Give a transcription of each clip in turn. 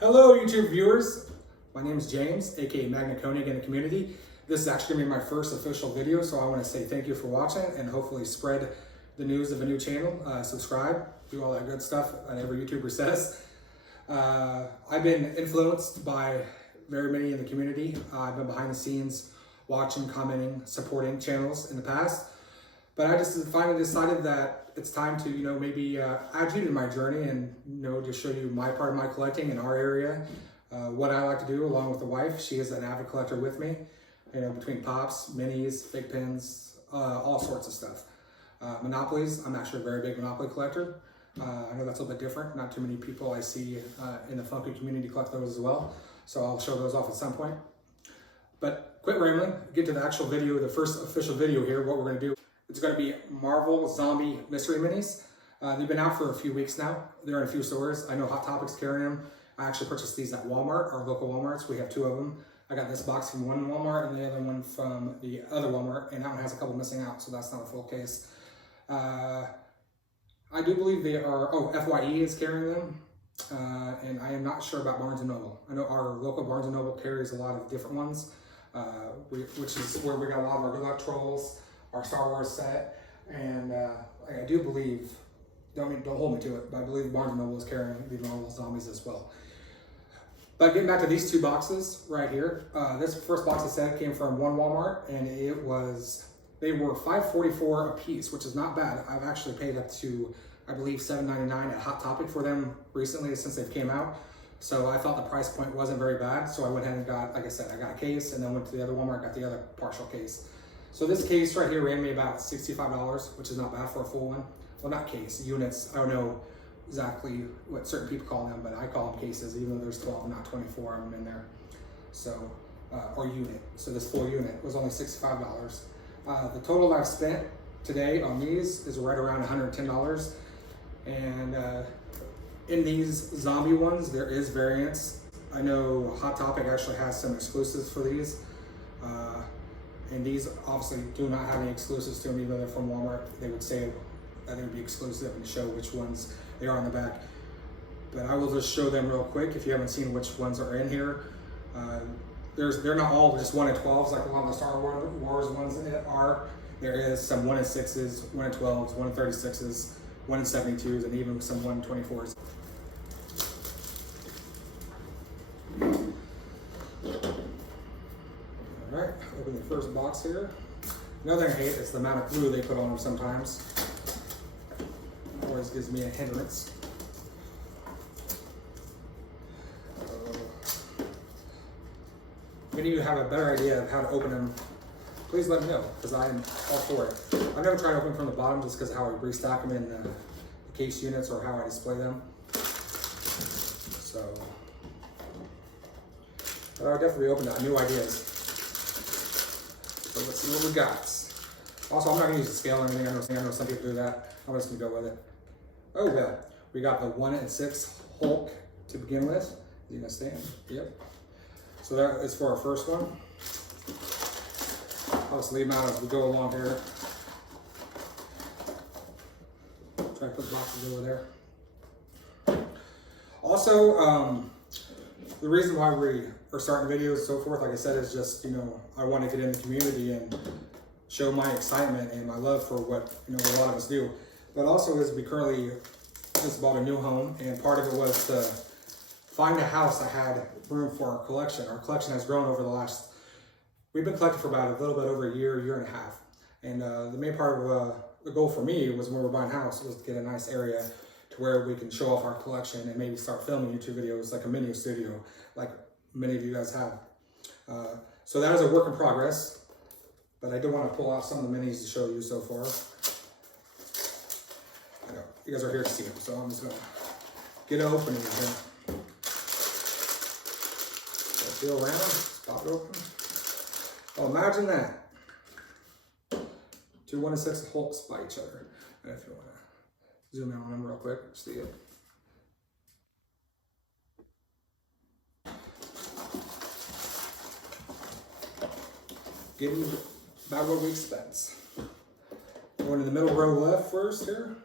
Hello YouTube viewers, my name is James, aka Magna Koenig in the community. This is actually going to be my first official video, so I want to say thank you for watching and hopefully spread the news of a new channel. Subscribe, do all that good stuff that every YouTuber says. I've been influenced by very many in the community. I've been behind the scenes watching, commenting, supporting channels in the past. But I just finally decided that it's time to, maybe add you to my journey and, just show you my part of my collecting in our area. What I like to do along with the wife. She is an avid collector with me, between pops, minis, fake pins, all sorts of stuff. Monopolies, I'm actually a very big Monopoly collector. I know that's a little bit different. Not too many people I see in the funky community collect those as well. So I'll show those off at some point. But quit rambling, get to the actual video, the first official video here, what we're gonna do. It's going to be Marvel Zombie Mystery Minis. They've been out for a few weeks now. They're in a few stores. I know Hot Topic's carrying them. I actually purchased these at Walmart, our local Walmarts. We have two of them. I got this box from one Walmart and the other one from the other Walmart, and that one has a couple missing out, so that's not a full case. I do believe they are, FYE is carrying them, and I am not sure about Barnes & Noble. I know our local Barnes & Noble carries a lot of different ones, which is where we got a lot of our Good Luck Trolls, our Star Wars set, and I do believe, don't hold me to it, but I believe Barnes & Noble is carrying the Marvel Zombies as well. But getting back to these two boxes right here, this first box I said came from one Walmart, and they were $5.44 a piece, which is not bad. I've actually paid up to, I believe, $7.99 at Hot Topic for them recently since they've came out. So I thought the price point wasn't very bad, so I went ahead and got, like I said, I got a case, and then went to the other Walmart, got the other partial case. So this case right here ran me about $65, which is not bad for a full one. Well, not case, units. I don't know exactly what certain people call them, but I call them cases, even though there's 12, not 24 of them in there. So, or unit. So this full unit was only $65. The total I've spent today on these is right around $110. And in these zombie ones, there is variance. I know Hot Topic actually has some exclusives for these. And these obviously do not have any exclusives to them, even though they're from Walmart. They would say that they would be exclusive and show which ones they are on the back. But I will just show them real quick if you haven't seen which ones are in here. They're not all just 1 in 12s like a lot of the Star Wars ones are. There is some 1 in 6s, 1 in 12s, 1 in 36s, 1 in 72s, and even some 1 in 24s. Alright, open the first box here. Another thing I hate is the amount of glue they put on them sometimes. Always gives me a hindrance. If any of you have a better idea of how to open them, please let me know, because I am all for it. I've never tried to open from the bottom just because of how I restock them in the case units or how I display them. So, but I'll definitely be open to new ideas. So let's see what we got. Also, I'm not going to use the scale or anything. I know some people do that. I'm just going to go with it. Oh, yeah. We got the 1 in 6 Hulk to begin with. Is he going to stand? Yep. So that is for our first one. I'll just leave them out as we go along here. Try to put the boxes over there. Also, the reason why we are starting videos and so forth, like I said, is just, I want to get in the community and show my excitement and my love for what, a lot of us do. But also is we currently just bought a new home, and part of it was to find a house that had room for our collection. Our collection has grown over the last, we've been collecting for about a little bit over a year, year and a half. And the main part of the goal for me was when we were buying a house was to get a nice area to where we can show off our collection and maybe start filming YouTube videos like a mini studio, like many of you guys have. So that is a work in progress, but I do want to pull out some of the minis to show you so far. I know you guys are here to see them, so I'm just gonna get it open here. So feel around, pop it open. Oh, imagine that. 2 1 in 6 Hulks by each other. And if you want to zoom in on them real quick, see it. Getting about what we expect. Going to the middle row left first here.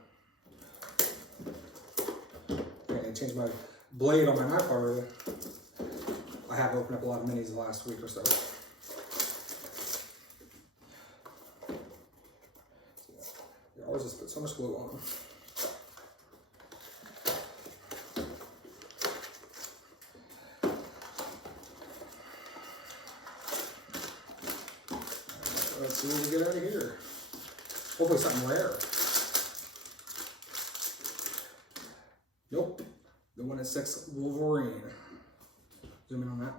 Okay, I changed my blade on my knife already. I have opened up a lot of minis the last week or so. You always just put so much glue on them. Let's see what we get out of here. Hopefully something rare. Nope. The 1/6 Wolverine. Zoom in on that.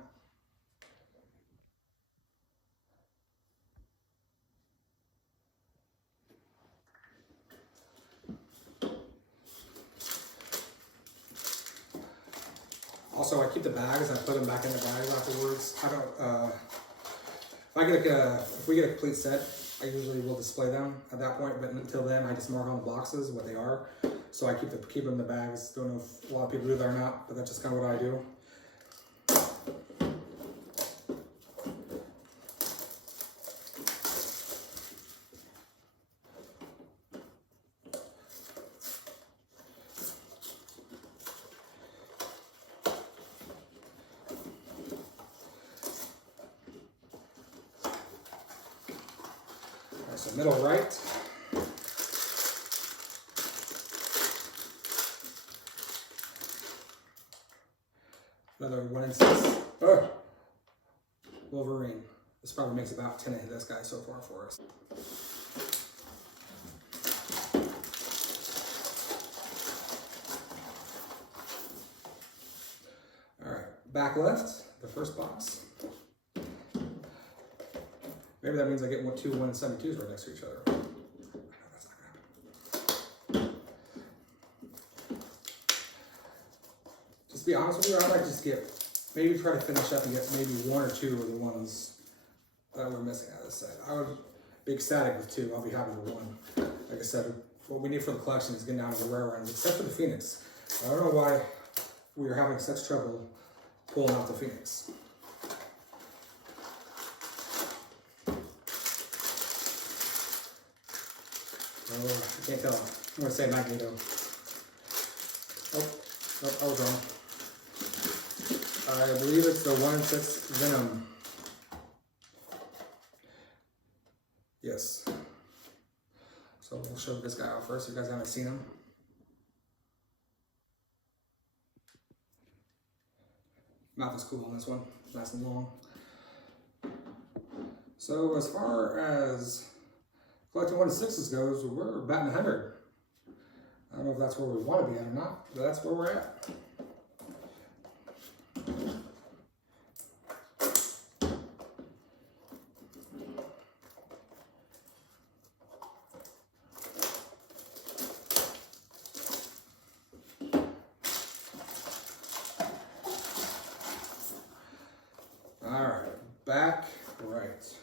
Also, I keep the bags. I put them back in the bags afterwards. I don't. If we get a complete set, I usually will display them at that point. But until then, I just mark on the boxes what they are. So I keep them in the bags. Don't know if a lot of people do that or not, but that's just kind of what I do. So middle right. Another 1/6. Oh, Wolverine. This probably makes about 10 of this guy so far for us. All right, back left, the first box. Maybe that means I get two 1/72s right next to each other. That's not gonna happen. Just be honest with you, I like to just maybe try to finish up and get maybe 1 or 2 of the ones that we're missing out of this set. I would be ecstatic with 2. I'll be happy with 1. Like I said, what we need for the collection is getting down to the rare ones, except for the Phoenix. I don't know why we are having such trouble pulling out the Phoenix. Oh, I can't tell. I'm going to say Magneto. Oh, nope, I was wrong. I believe it's the 1/6 Venom. Yes. So we'll show this guy out first. You guys haven't seen him. Mouth is cool on this one. Nice and long. So as far as collecting 1/6s goes, we're batting 100. I don't know if that's where we want to be at or not, but that's where we're at. All right, back right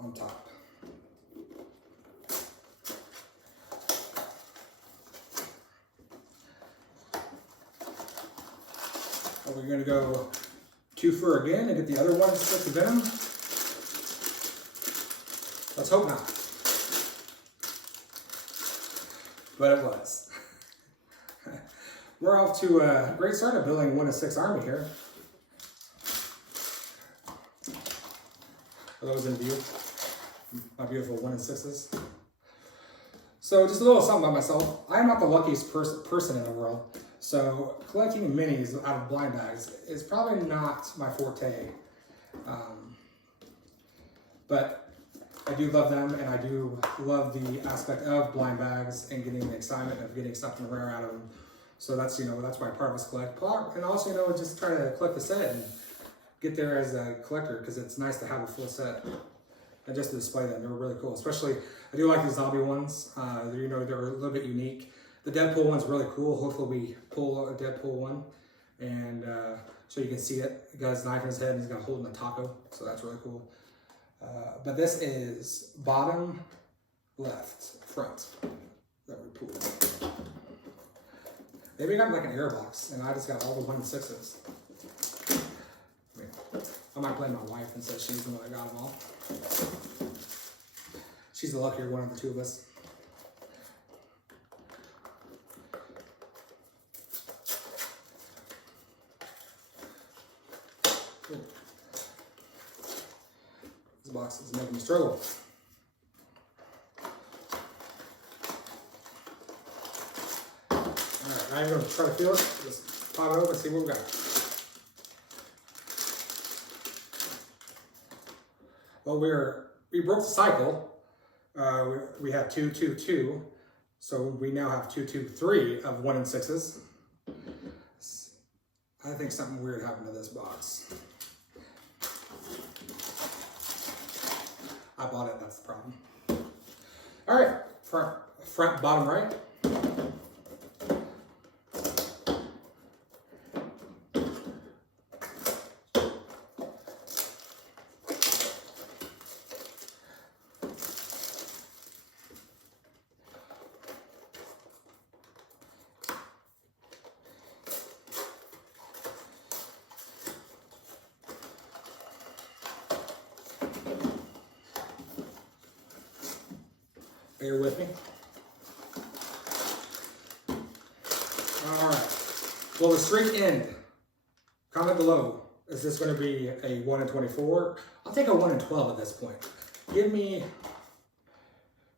on top. Are we going to go 2 for again and get the other 1/6 Venom? Let's hope not. But it was. We're off to a great start of building 1/6 army here. For those in view, my beautiful 1/6s. So just a little something about myself. I'm not the luckiest person in the world. So collecting minis out of blind bags is probably not my forte. But I do love them, and I do love the aspect of blind bags and getting the excitement of getting something rare out of them. So that's, that's my part of this collect part. And also, just try to collect the set and get there as a collector, because it's nice to have a full set and just to display them. They're really cool. Especially, I do like the zombie ones. They're a little bit unique. The Deadpool one's really cool. Hopefully we pull a Deadpool one, and so you can see it. The guy's knife in his head and he's got holding a taco, so that's really cool. But this is bottom left front that we pulled. Maybe I got like an air box and I just got all the 1/6s. I might blame my wife and say she's the one that got them all. She's the luckier one of the 2 of us. struggle. Alright, now I'm going to try to feel it. Just pop it open and see what we got. Well, we broke the cycle. We had 2, 2, 2. So we now have 2, 2, 3 of 1 and 6s. I think something weird happened to this box. I bought it, that's the problem. All right, front, bottom right. Bear with me. All right. Will the streak end? Comment below. Is this going to be a 1 in 24? I'll take a 1 in 12 at this point. Give me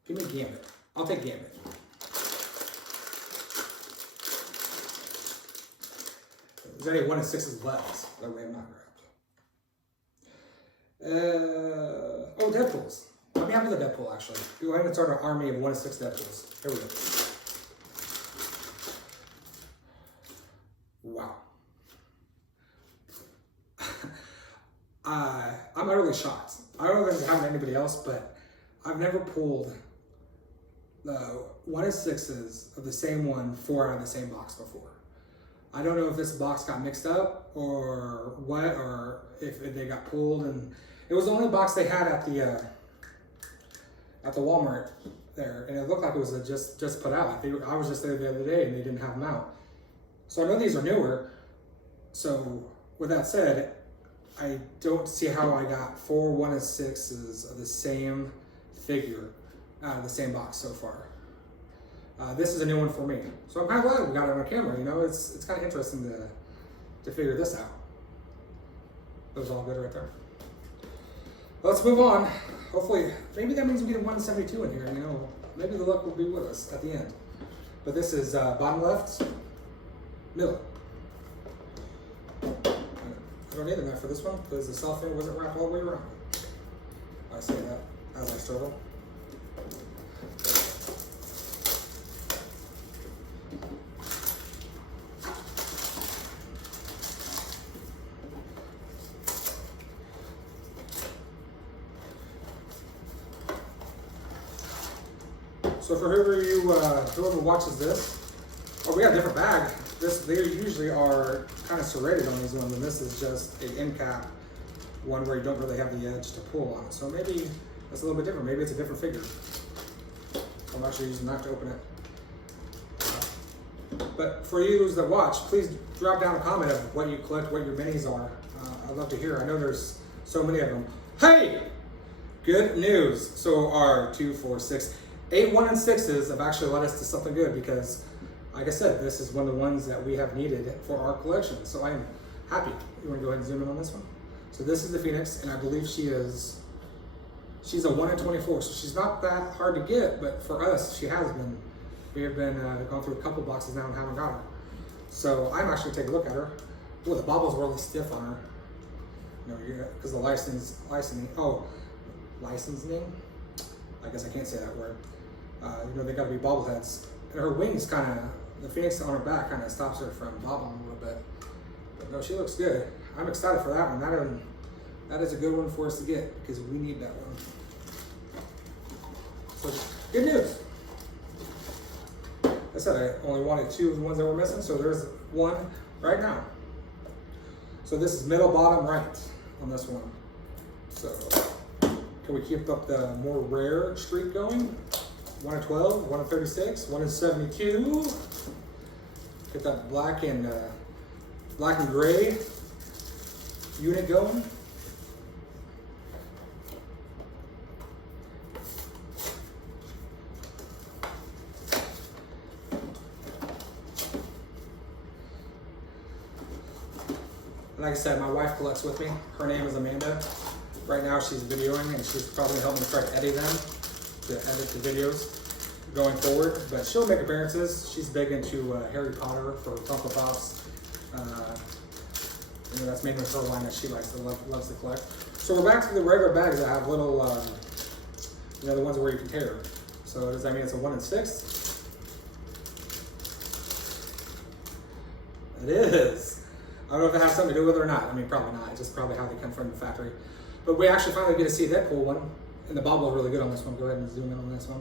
Gambit. I'll take Gambit. Is there any 1 in 6s left that we have not grabbed? Oh, Deadpools. Let me have the Deadpool, actually. Go ahead and start an army of 1 in 6 Deadpools. Here we go. Wow. I'm utterly shocked. I don't know if this has happened to anybody else, but I've never pulled the 1 in 6s of the same one 4 out of the same box before. I don't know if this box got mixed up or what, or if they got pulled, and it was the only box they had at the Walmart there, and it looked like it was just put out. I was just there the other day and they didn't have them out. So I know these are newer. So with that said, I don't see how I got 4 1 in 6s of the same figure out of the same box so far. This is a new one for me. So I'm kind of glad we got it on camera, you know, it's kind of interesting to figure this out. That was all good right there. Let's move on. Hopefully, maybe that means we get a 172 in here, you know. Maybe the luck will be with us at the end. But this is bottom left, middle. I don't need a knife for this one because the cellophane wasn't wrapped all the way around. I say that as I struggle. So for whoever watches this, oh, we got a different bag. They usually are kind of serrated on these ones, and this is just an end cap, one where you don't really have the edge to pull on it. So maybe that's a little bit different. Maybe it's a different figure. I'm actually using a knife to open it. But for you that watch, please drop down a comment of what you collect, what your minis are. I'd love to hear. I know there's so many of them. Hey, good news. So our 2, 4, 6, 8 1 in 6s have actually led us to something good because, like I said, this is one of the ones that we have needed for our collection. So I am happy. You want to go ahead and zoom in on this one? So this is the Phoenix, and I believe she's a 1 in 24. So she's not that hard to get, but for us, she has been. We have been going through a couple boxes now and haven't got her. So I'm actually taking a look at her. Oh, the bobble's really stiff on her. You know, because the licensing. I guess I can't say that word. You know, they got to be bobbleheads. And her wings kind of, the Phoenix on her back kind of stops her from bobbling a little bit. But no, she looks good. I'm excited for that one. That is a good one for us to get because we need that one. So good news. I said I only wanted 2 of the ones that were missing, so there's one right now. So this is middle, bottom, right on this one. So can we keep up the more rare streak going? 1 in 12, 1 in 36, 1 in 72. Get that black and gray unit going. Like I said, my wife collects with me. Her name is Amanda. Right now she's videoing and she's probably helping me try to edit them, to edit the videos going forward. But she'll make appearances. She's big into Harry Potter for Funko Pops. You know, that's mainly her line that she loves to collect. So we're back to the regular bags that have little, you know, the ones where you can tear. So does that mean it's a 1 in 6? It is. I don't know if it has something to do with it or not. I mean, probably not. It's just probably how they come from the factory. But we actually finally get to see that cool one. And the bobble is really good on this one. Go ahead and zoom in on this one.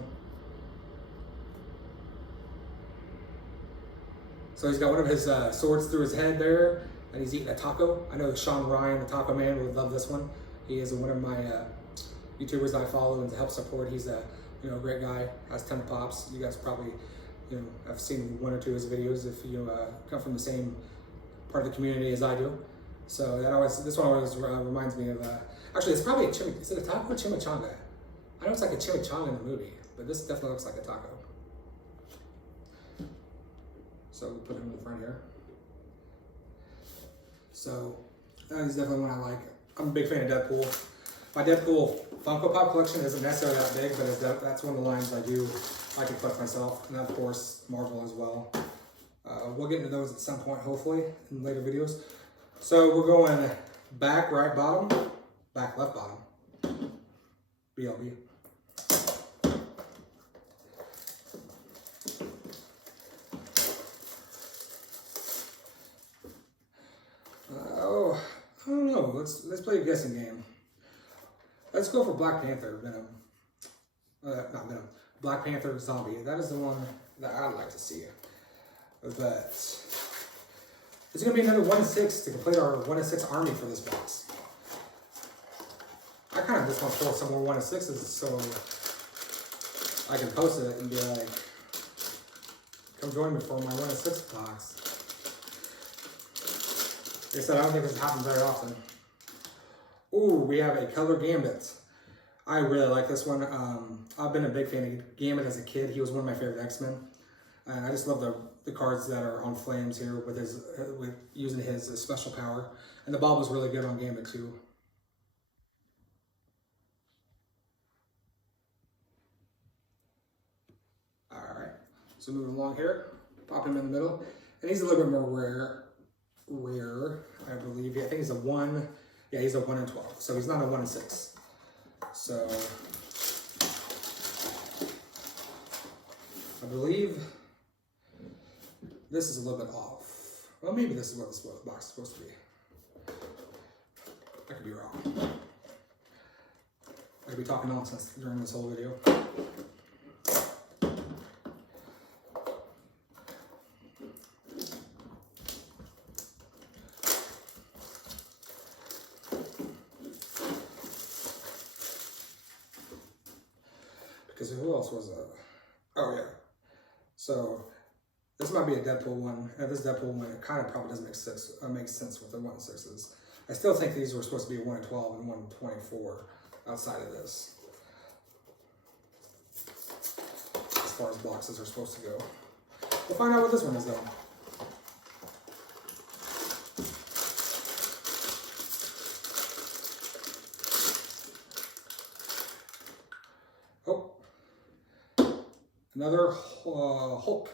So he's got one of his swords through his head there, and he's eating a taco. I know Sean Ryan, the Taco Man, would love this one. He is one of my YouTubers that I follow and help support. He's a great guy, has a ton of pops. You guys probably have seen 1 or 2 of his videos if you come from the same part of the community as I do. So this one always reminds me of. Actually, it's probably is it a taco or chimichanga? I know it's like a chimichanga in the movie, but this definitely looks like a taco. So we put him in the front here. So he's definitely one I like. I'm a big fan of Deadpool. My Deadpool Funko Pop collection isn't necessarily that big, but that's one of the lines I do like to collect myself. And of course, Marvel as well. We'll get into those at some point, hopefully, in later videos. So we're going back right bottom, back left bottom, BLB. I don't know. Let's play a guessing game. Let's go for Black Panther Venom. Not Venom. Black Panther Zombie. That is the one that I'd like to see. But it's going to be another 1 in 6 to complete our 1 in 6 army for this box. I kind of just want to pull some more 1 in 6s so I can post it and be like, come join me for my 1 in 6 box. Like I said, I don't think this happens very often. Ooh, we have a Color Gambit. I really like this one. I've been a big fan of Gambit as a kid. He was one of my favorite X-Men. And I just love the cards that are on flames here with using his special power. And the bob was really good on Gambit too. Alright, so moving along here, pop him in the middle. And he's a little bit more rare, I believe. I think he's a 1. Yeah, he's a 1 in 12. So he's not a 1 in 6. So I believe this is a little bit off. Well, maybe this is what this box is supposed to be. I could be wrong. I could be talking nonsense during this whole video. Because who else was oh yeah. So this might be a Deadpool one. This Deadpool one, it kind of probably doesn't make sense with the 1 in 6s. I still think these were supposed to be a 1 in 12 and 1 in 24 outside of this. As far as boxes are supposed to go. We'll find out what this one is though. Another Hulk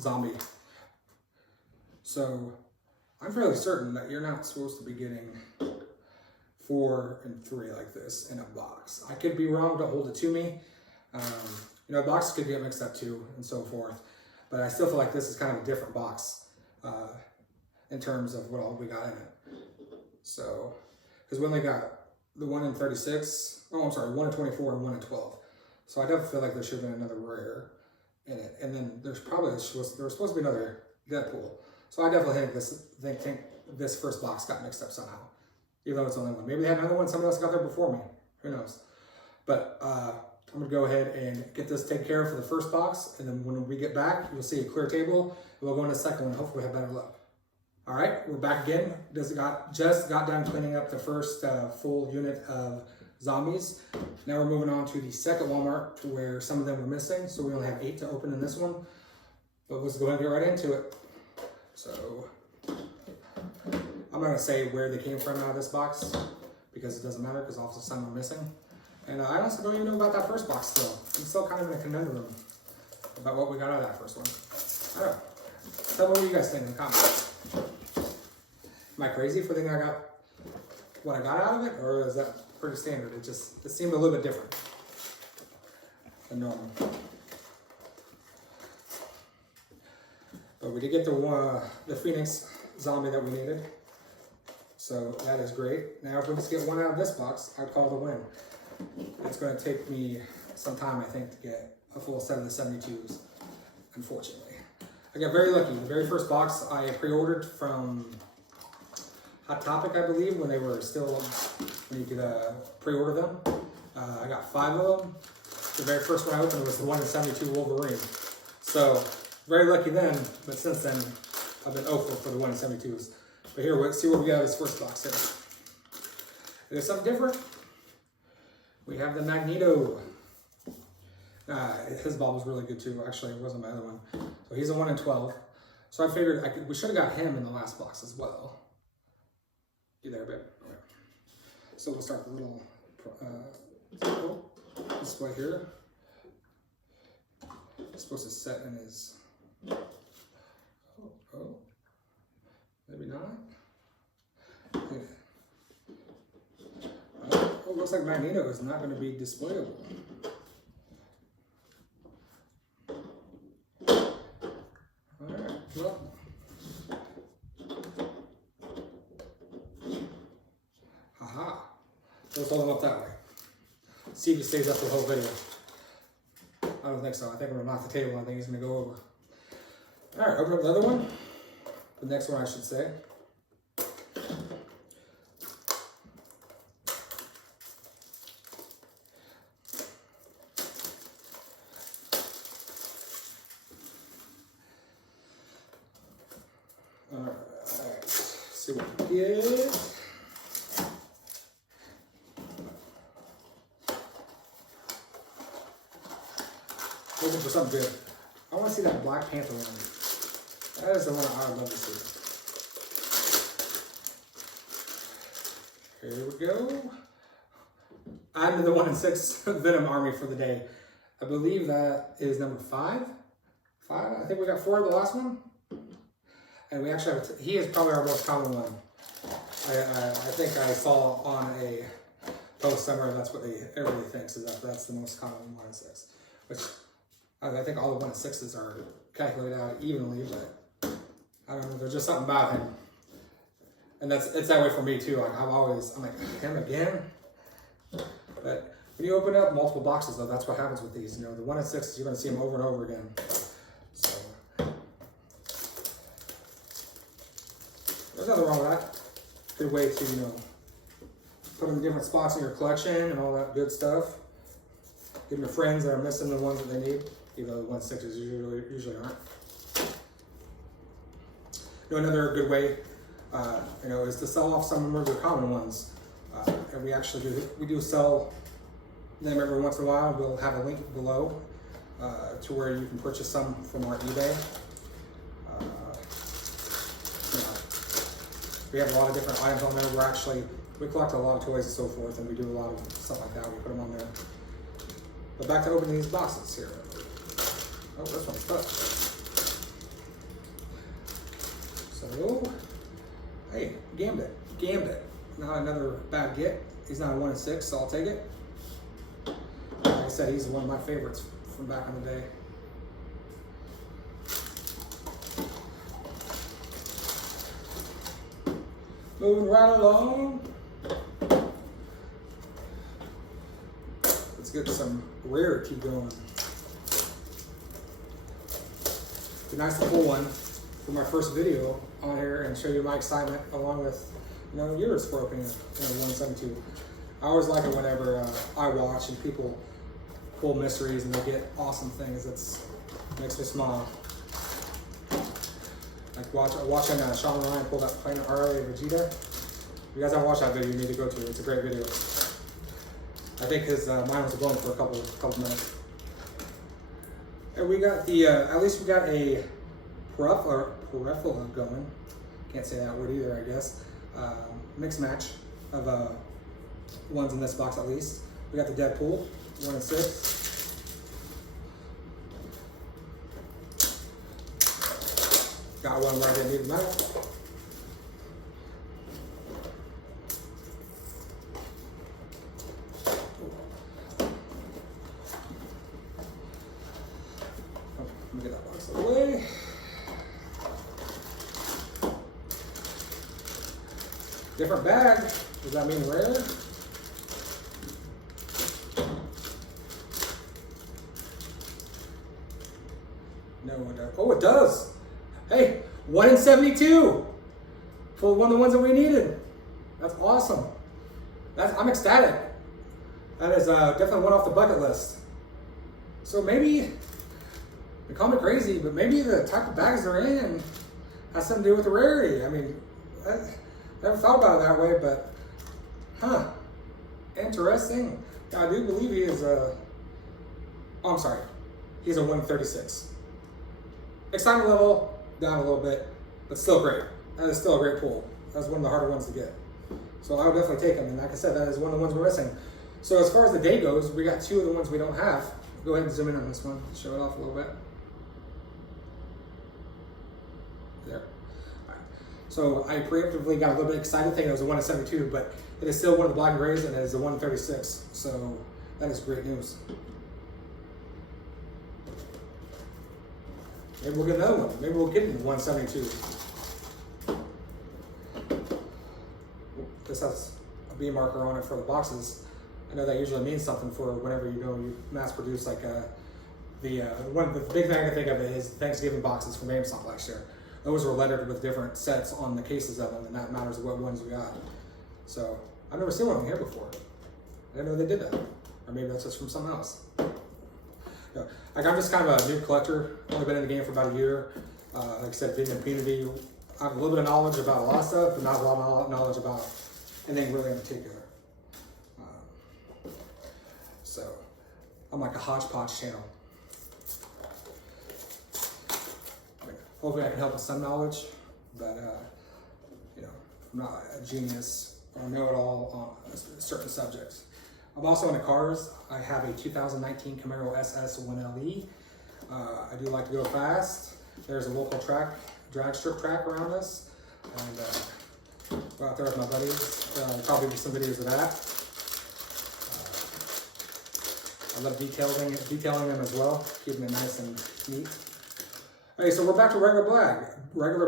zombie. So I'm fairly certain that you're not supposed to be getting 4 and 3 like this in a box. I could be wrong, don't hold it to me. Boxes could get mixed up too and so forth. But I still feel like this is kind of a different box in terms of what all we got in it. So, because we only got the 1 in 36, 1 in 24 and 1 in 12. So I definitely feel like there should have been another rare in it. And then there was supposed to be another Deadpool. So I definitely think this first box got mixed up somehow. Even though it's only 1. Maybe they had another one, somebody else got there before me. Who knows? But I'm gonna go ahead and get this taken care of for the first box. And then when we get back, you'll see a clear table. And we'll go into the second one. Hopefully we have better luck. All right, we're back again. Just got done cleaning up the first full unit of zombies. Now we're moving on to the second Walmart where some of them were missing. So we only have 8 to open in this one. But let's go ahead and get right into it. So I'm not gonna say where they came from out of this box, because it doesn't matter because also some are missing. And I also don't even know about that first box still. I'm still kind of in a conundrum about what we got out of that first one. I don't know. Tell me what you guys think in the comments. Am I crazy for thinking I got what I got out of it, or is that pretty standard? It seemed a little bit different than normal. But we did get the Phoenix zombie that we needed. So that is great. Now if we just get one out of this box, I'd call it a win. It's going to take me some time, I think, to get a full set of the 72s, unfortunately. I got very lucky. The very first box I pre-ordered from Hot Topic, I believe, when they were still, when you could pre-order them. I got 5 of them. The very first one I opened was the 1 in 72 Wolverine. So, very lucky then, but since then, I've been 0 for the 1 in 72s. But here, let's see what we got in this first box here. There's something different. We have the Magneto. His ball was really good too. Actually, it wasn't my other one. So he's a 1 in 12. So I figured we should have got him in the last box as well. You there, babe? Okay. So we'll start with a little display here. It's supposed to set in his. Oh, maybe not. Yeah. Oh, looks like Magneto is not going to be displayable. Alright, well. Haha. Let's hold him up that way. See if he stays up the whole video. I don't think so. I think I'm going to knock the table. I think he's going to go over. Alright, open up the other one. The next one, I should say. Alright, see what we get. Looking for something good. I want to see that Black Panther one. That is the one I would love to see. Here we go. I'm in the 1 in 6 Venom army for the day. I believe that is number 5. I think we got 4 of the last one. And we actually have, he is probably our most common one. I think I saw on a post somewhere that's what everybody thinks is that's the most common 1 in 6. Which I think all the 1 in 6s are calculated out evenly, but I don't know, there's just something about him. And it's that way for me too. Like I'm like, him again? But when you open up multiple boxes though, that's what happens with these. You know, the 1 in 6s, you're gonna see them over and over again. So there's nothing wrong with that. Good way to, you know, put them in different spots in your collection and all that good stuff. Give them to friends that are missing the ones that they need, even though the 1 in 6s usually aren't. You know, another good way, you know, is to sell off some of the common ones. And we actually do sell them every once in a while. We'll have a link below to where you can purchase some from our eBay. You know, we have a lot of different items on there. We collect a lot of toys and so forth, and we do a lot of stuff like that. We put them on there. But back to opening these boxes here. Oh, this one's tough. So, hey, Gambit. Not another bad get. He's not a 1 in 6, so I'll take it. Like I said, he's one of my favorites from back in the day. Moving right along. Let's get some rarity going. Be nice to pull one for my first video on here and show you my excitement along with, you know, yours for opening a 172. I always like it whenever I watch and people pull mysteries and they get awesome things. It makes me smile. Like watching Sean Ryan pull that Planet RA Vegeta. If you guys haven't watched that video, you need to go to it. It's a great video. I think his mine was blown for a couple minutes. And we got the at least we got a peripheral going. Can't say that word either, I guess. Mixed match of ones in this box at least. We got the Deadpool, 1 in 6. Got one where I didn't need the knife. Let me get that box out of the way. Different bag. Does that mean rare? No, it does. Oh, it does. Hey, 1 in 72 for one of the ones that we needed. That's awesome. I'm ecstatic. That is definitely one off the bucket list. So maybe, they call me crazy, but maybe the type of bags they're in has something to do with the rarity. I mean, I never thought about it that way, but interesting. I do believe he is I'm sorry, he's a 136. Excitement level down a little bit, but still great. That is still a great pull. That's one of the harder ones to get. So I would definitely take him. And like I said, that is one of the ones we're missing. So as far as the day goes, we got 2 of the ones we don't have. Go ahead and zoom in on this one. Show it off a little bit. There. All right. So I preemptively got a little bit excited thinking it was a 1 in 72, but it is still one of the black and grays, and it is a 136. So that is great news. Maybe we'll get another one. Maybe we'll get 172. This has a B marker on it for the boxes. I know that usually means something for whenever you mass produce like the big thing I can think of is Thanksgiving boxes from GameStop last year. Those were lettered with different sets on the cases of them, and that matters what ones we got. So I've never seen one in here before. I didn't know they did that, or maybe that's just from something else. Like I'm just kind of a new collector. Only been in the game for about a year. Like I said, being in the community, I have a little bit of knowledge about a lot of stuff, but not a lot of knowledge about anything really in particular. So I'm like a hodgepodge channel. Hopefully I can help with some knowledge, but I'm not a genius or know-it-all on certain subjects. I'm also into cars. I have a 2019 Camaro SS 1LE. I do like to go fast. There's a local drag strip track around us, and go out there with my buddies. Probably do some videos of that. I love detailing them as well, keeping it nice and neat. Okay, so we're back to regular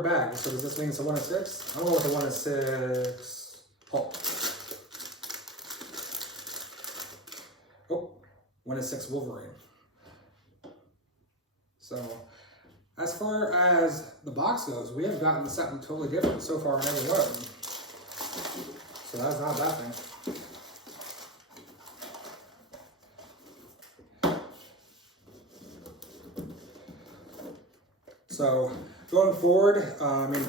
bag. So does this mean it's a 1 in 6? I don't know what the 1 in 6 Hulk. Oh, 1 in 6 Wolverine. So as far as the box goes, we have gotten something totally different so far in every one of them. So that's not a bad thing. So going forward, I mean,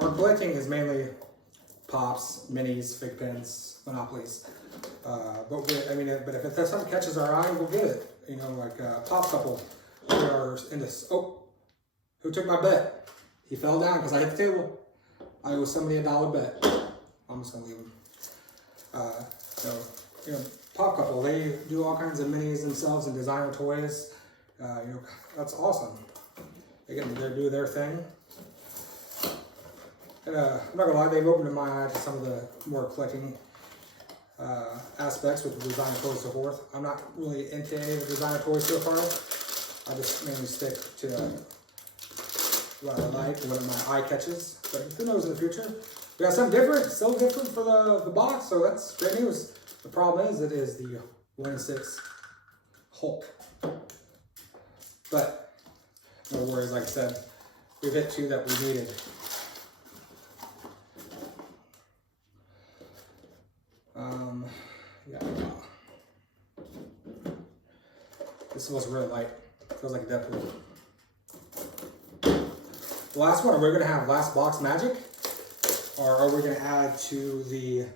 our collecting is mainly pops, minis, fig pins, monopolies. But if that something catches our eye, we'll get it. You know, like pop couple. We are in this. Oh, who took my bet? He fell down because I hit the table. I owe somebody a $1 bet. I'm just gonna leave him. Pop couple. They do all kinds of minis themselves and designer toys. That's awesome. Again, they do their thing. And I'm not gonna lie, they've opened my eye to some of the more collecting aspects with the designer toys and so forth. I'm not really into any of the designer toys so far. I just mainly stick to what I like, what my eye catches. But who knows in the future? We got something different, still different for the box, so that's great news. The problem is, it is the 1 in 6 Hulk. But no worries, like I said, we've hit 2 that we needed. This was really light. Feels like a Deadpool. The last one, are we gonna have last box magic? Or are we gonna add to the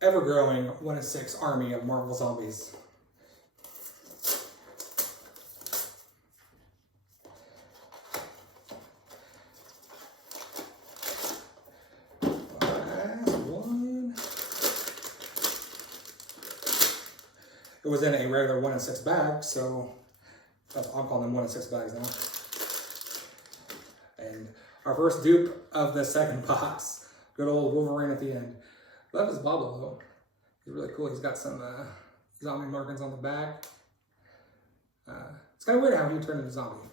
ever-growing 1 in 6 army of Marvel zombies? was in a regular 1 in 6 bag, so I'm calling them 1 in 6 bags now. And our first dupe of the second box. Good old Wolverine at the end. Love his bubble though. He's really cool. He's got some zombie markings on the back. It's kind of weird how he turned into zombie,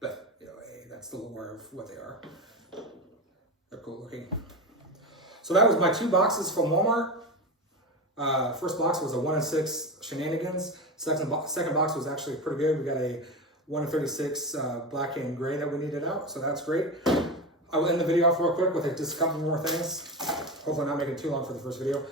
but you know, hey, that's the lore of what they are. They're cool looking. So that was my 2 boxes from Walmart. First box was a 1 in 6 Shenanigans. Second box was actually pretty good. We got a 1 in 36 black and gray that we needed out, so that's great. I will end the video off real quick with just a couple more things. Hopefully not making it too long for the first video.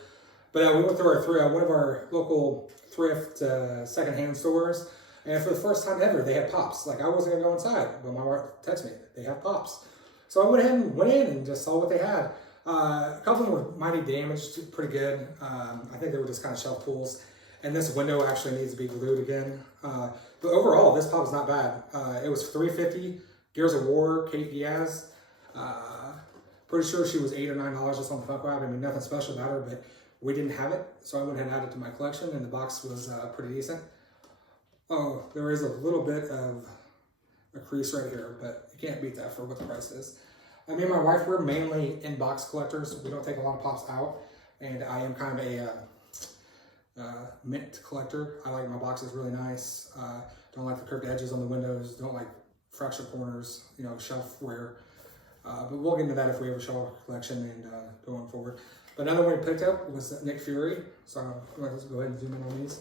But we went through one of our local thrift secondhand stores, and for the first time ever, they had pops. Like, I wasn't gonna go inside, but my wife texted me, they have pops. So I went ahead and went in and just saw what they had. A couple of them were mighty damaged, pretty good. I think they were just kind of shelf pulls. And this window actually needs to be glued again. But overall, this pop was not bad. It was $3.50. Gears of War, Kate Diaz. Pretty sure she was $8 or $9 just on the Funko app. I mean, nothing special about her, but we didn't have it. So I went ahead and added it to my collection, and the box was pretty decent. Oh, there is a little bit of a crease right here, but you can't beat that for what the price is. Me and my wife, we're mainly in-box collectors. We don't take a lot of pops out, and I am kind of a mint collector. I like my boxes really nice. Don't like the curved edges on the windows. Don't like fractured corners, you know, shelf wear. But we'll get into that if we ever show our collection and going forward. But another one we picked up was Nick Fury. So let's go ahead and zoom in on these.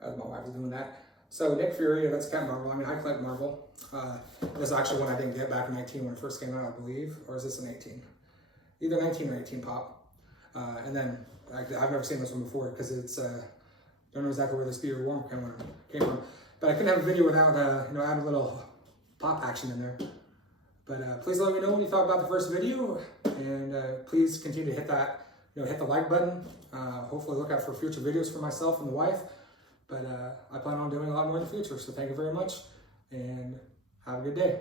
As my wife is doing that. So Nick Fury, that's Captain Marvel. I mean, I collect Marvel. This is actually one I didn't get back in 19 when it first came out, I believe. Or is this an 18? Either 19 or 18 pop. And then, I've never seen this one before because it's, don't know exactly where this Spear Worm came from. But I couldn't have a video without, you know, adding a little pop action in there. But please let me know what you thought about the first video. And please continue to hit that, you know, hit the like button. Hopefully look out for future videos for myself and the wife. But I plan on doing a lot more in the future. So thank you very much and have a good day.